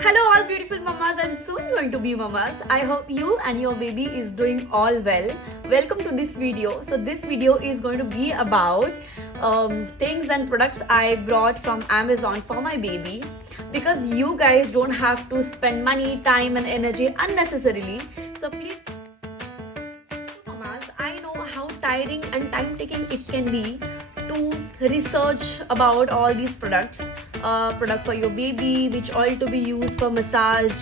Hello all beautiful mamas and soon going to be mamas. I hope you and your baby is doing all well. Welcome to this video. So this video is going to be about things and products I brought from Amazon for my baby, because you guys don't have to spend money, time and energy unnecessarily. So please mamas, I know how tiring and time taking it can be to research about all these products. Product for your baby, which oil to be used for massage,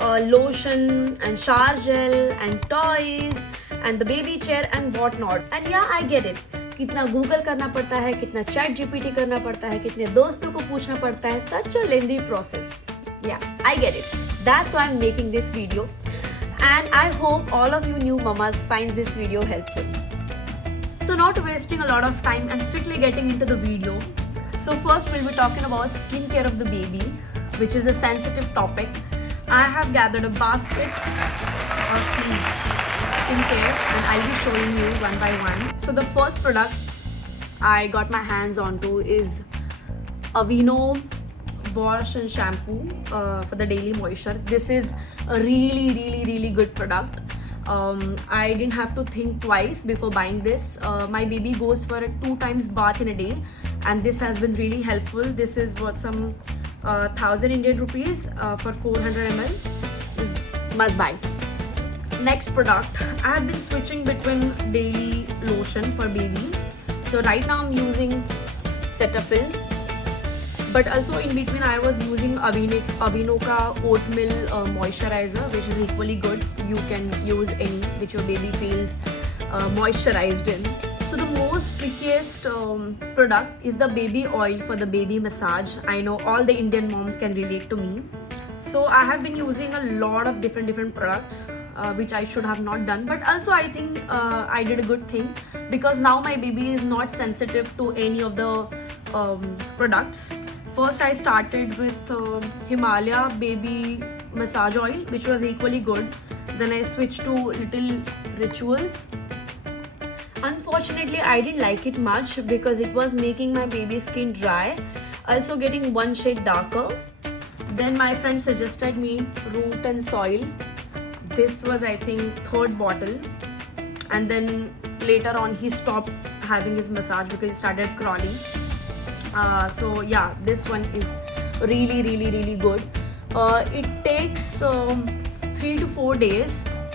lotion and shower gel and toys and the baby chair and whatnot. And yeah, I get it. कितना Google करना पड़ता है, कितना chat GPT करना पड़ता है, कितने दोस्तों को पूछना पड़ता है. Such a lengthy process. Yeah, I get it. That's why I'm making this video. And I hope all of you new mamas finds this video helpful. So not wasting a lot of time and strictly getting into the video. So first we'll be talking about skincare of the baby, which is a sensitive topic. I have gathered a basket of these skincare and I'll be showing you one by one. So the first product I got my hands onto is Aveeno wash and shampoo for the daily moisture. This is a really good product. I didn't have to think twice before buying this. My baby goes for a 2 times bath in a day, and this has been really helpful. This is what some 1000 Indian rupees for 400 ml is must buy. Next product, I have been switching between daily lotion for baby. So right now I'm using Cetaphil, but also in between I was using Aveeno ka oatmeal moisturizer, which is equally good. You can use any which your baby feels moisturized in. So the most trickiest product is the baby oil for the baby massage. I know all the Indian moms can relate to me. So I have been using a lot of different products, which I should have not done, but also I think I did a good thing, because now my baby is not sensitive to any of the products. First I started with Himalaya baby massage oil, which was equally good. Then I switched to Little Rituals. Unfortunately, I didn't like it much because it was making my baby's skin dry, also getting one shade darker. Then my friend suggested me Root and Soil. This was, I think, 3rd bottle. And then later on he stopped having his massage because he started crawling. So yeah, this one is really good. It takes 3 to 4 days,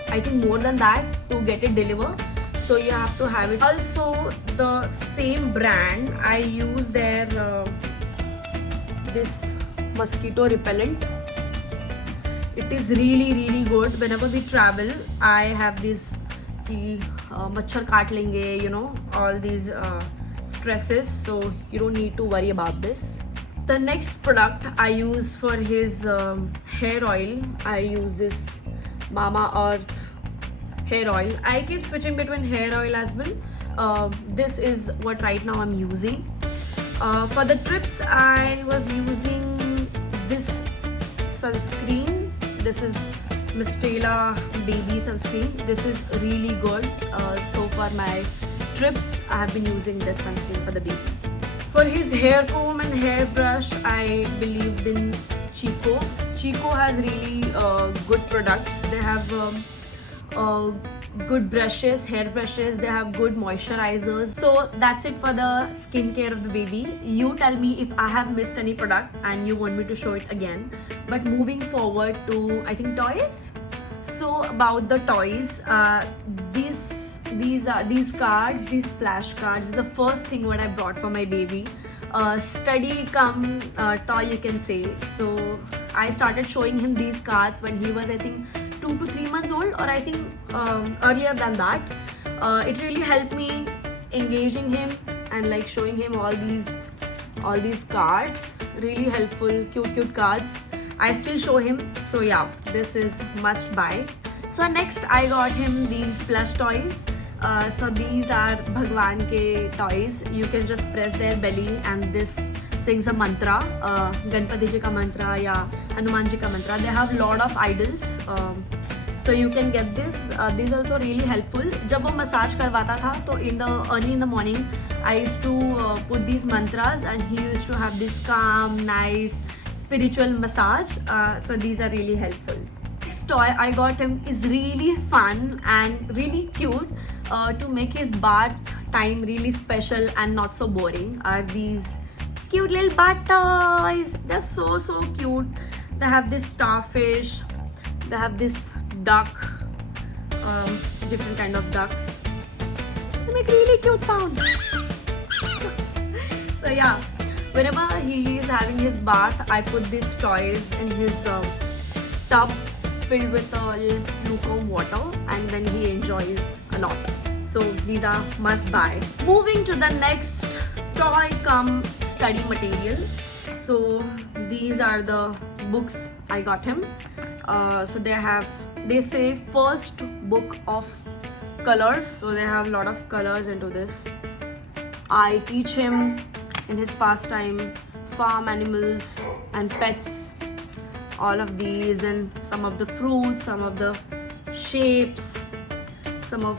I think more than that, to get it delivered. So you have to have it. Also the same brand, I use their this mosquito repellent. It is really good. Whenever we travel, I have this machhar kaat lenge, you know, all these stresses, so you don't need to worry about this. The next product I use for his hair oil, I use this Mamaearth hair oil. I keep switching between hair oil as well. This is what right now I'm using. For the trips, I was using this sunscreen. This is Mistela baby sunscreen. This is really good. So for my trips, I have been using this sunscreen for the baby. For his hair comb and hairbrush, I believed in Chico. Chico has really good products. They have good brushes, hair brushes. They have good moisturizers. So that's it for the skincare of the baby. You tell me if I have missed any product and you want me to show it again. But moving forward to, I think, toys. So about the toys, these cards, these flashcards is the first thing what I brought for my baby. Study come toy, you can say. So I started showing him these cards when he was, I think, 2 to 3 months old, or I think earlier than that. It really helped me engaging him and like showing him all these cards. Really helpful, cute cards. I still show him. So yeah, this is must buy. So next I got him these plush toys. So these are Bhagwan ke toys. You can just press their belly and this sings a mantra, Ganpati ji ka mantra ya Hanuman ji ka mantra. They have lot of idols. So you can get this. This is also really helpful. जब वो massage करवाता था तो early in the morning I used to put these mantras and he used to have this calm, nice, spiritual massage. So these are really helpful. Next toy I got him is really fun and really cute to make his bath time really special and not so boring. Are these cute little bath toys? They're so cute. They have this starfish, they have this duck, different kind of ducks. They make really cute sounds. So yeah, whenever he is having his bath, I put these toys in his tub filled with lukewarm water, and then he enjoys a lot. So these are must buy. Moving to the next toy come study material. So these are the books I got him. So they say first book of colors. So they have a lot of colors into this. I teach him in his pastime farm animals and pets, all of these, and some of the fruits, some of the shapes, some of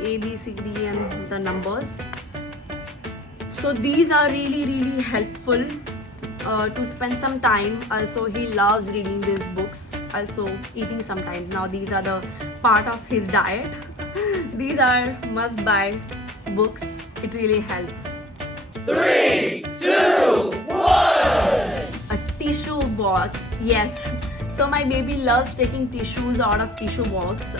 A, B, C, D and the numbers. So these are really helpful to spend some time. Also he loves reading these books, also eating sometimes. Now these are the part of his diet. These are must buy books. It really helps. 3, 2, 1. A tissue box, yes. So my baby loves taking tissues out of tissue box.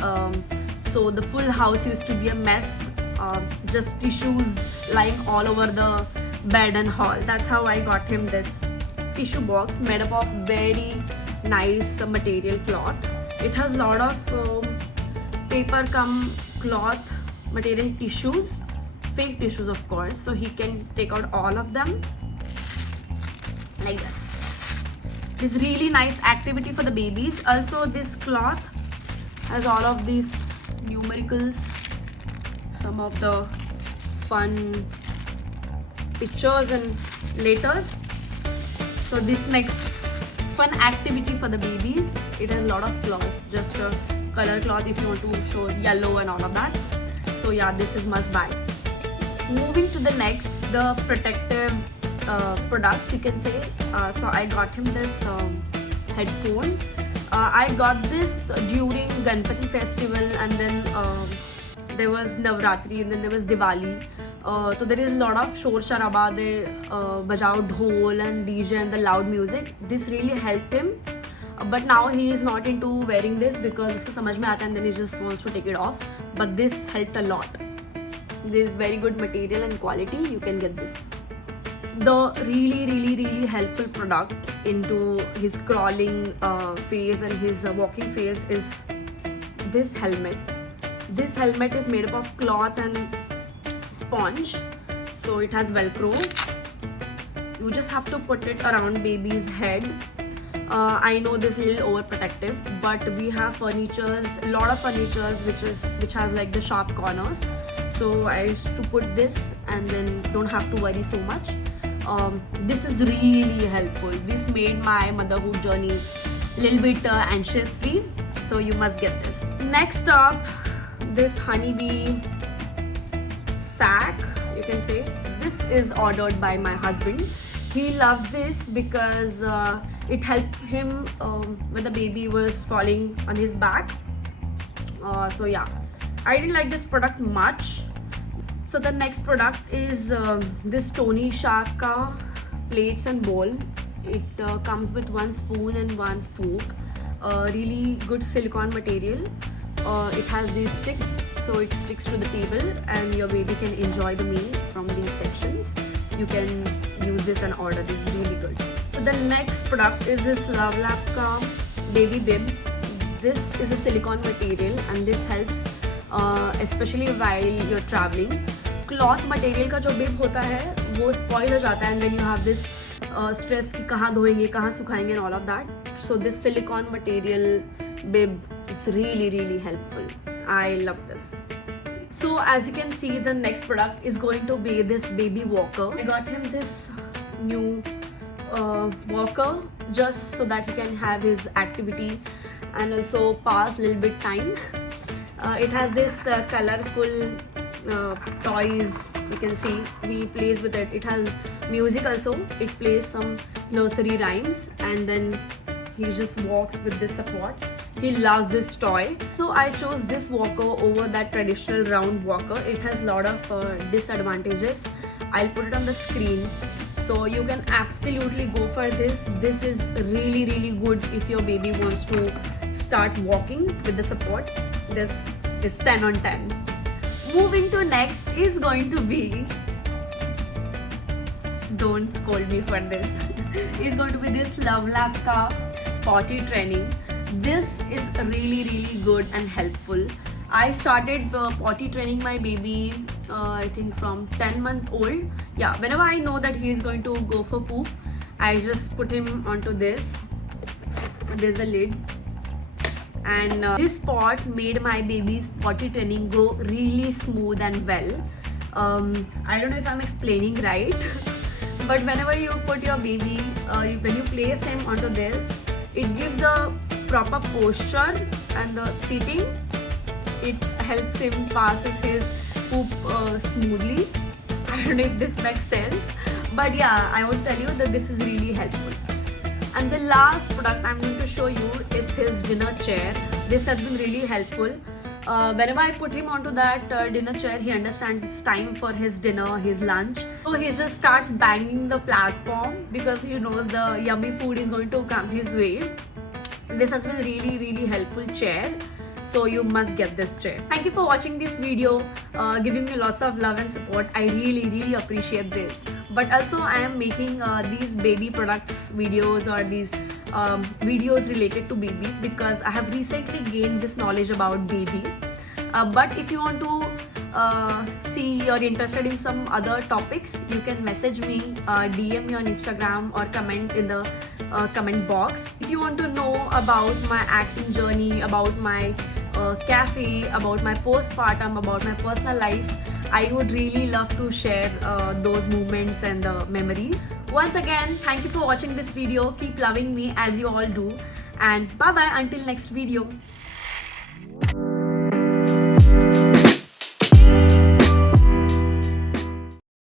So the full house used to be a mess, just tissues lying all over the bed and hall. That's how I got him this tissue box made up of very nice material cloth. It has a lot of paper cum cloth material tissues, fake tissues of course, so he can take out all of them like this. It's really nice activity for the babies. Also this cloth has all of these numericals, some of the fun pictures and letters. So this makes fun activity for the babies. It has a lot of cloths, just a color cloth if you want to show yellow and all of that. So yeah, this is must buy. Moving to the next, the protective products you can say. So I got him this headphone. I got this during Ganpati festival, and then there was Navratri, and then there was Diwali. So there is a lot of shor sharaba, they bajao dhol and DJ and the loud music. This really helped him. But now he is not into wearing this because usko samajh mein aata and then he just wants to take it off. But this helped a lot. This is very good material and quality. You can get this. The really helpful product into his crawling phase and his walking phase is this helmet. This helmet is made up of cloth and sponge, so it has velcro. You just have to put it around baby's head. I know this is a little overprotective, but we have furnitures, a lot of furnitures which has like the sharp corners. So I used to put this and then don't have to worry so much. This is really helpful. This made my motherhood journey a little bit anxious free. So you must get this. Next up, this honeybee sack, you can say. This is ordered by my husband. He loved this because it helped him when the baby was falling on his back. So yeah, I didn't like this product much. So the next product is this Tony Sharka plates and bowl. It comes with 1 spoon and 1 fork. Really good silicone material. It has these sticks, so it sticks to the table and your baby can enjoy the meal from these sections. You can use this and order. This is really good. So the next product is this Love Lab ka baby bib. This is a silicone material and this helps especially while you're traveling. Cloth material का जो bib होता है वो spoil हो जाता है and then you have this stress कि कहाँ धोएंगे कहाँ सुखाएंगे and all of that. So this silicone material bib is really helpful. I love this. So as you can see, the next product is going to be this baby walker. I got him this new walker just so that he can have his activity and also pass a little bit time. It has this colorful toys. You can see he plays with it. It has music also. It plays some nursery rhymes, and then he just walks with this support. He loves this toy. So I chose this walker over that traditional round walker. It has a lot of disadvantages. I'll put it on the screen. So you can absolutely go for this. This is really good if your baby wants to start walking with the support. This is 10 on 10. Moving to next is going to be, don't scold me for this, is going to be this Lovelock ka potty training. This is really good and helpful. I started potty training my baby I think from 10 months old. Yeah, whenever I know that he is going to go for poop, I just put him onto this. There's a lid, and this pot made my baby's potty training go really smooth and well. I don't know if I'm explaining right but whenever you put your baby, when you place him onto this, it gives the proper posture and the seating. It helps him passes his poop smoothly. I don't know if this makes sense, but yeah, I would tell you that this is really helpful. And the last product I'm going to show you is his dinner chair. This has been really helpful. Whenever I put him onto that dinner chair, he understands it's time for his dinner, his lunch. So he just starts banging the platform because he knows the yummy food is going to come his way. This has been really helpful chair. So you must get this chair. Thank you for watching this video, giving me lots of love and support. I really appreciate this. But also I am making these baby products videos or these videos related to baby because I have recently gained this knowledge about baby. But if you want to see or interested in some other topics, you can message me, DM me on Instagram or comment in the comment box. If you want to know about my acting journey, about my cafe, about my postpartum, about my personal life, I would really love to share those moments and memories. Once again, thank you for watching this video. Keep loving me as you all do, and bye bye until next video.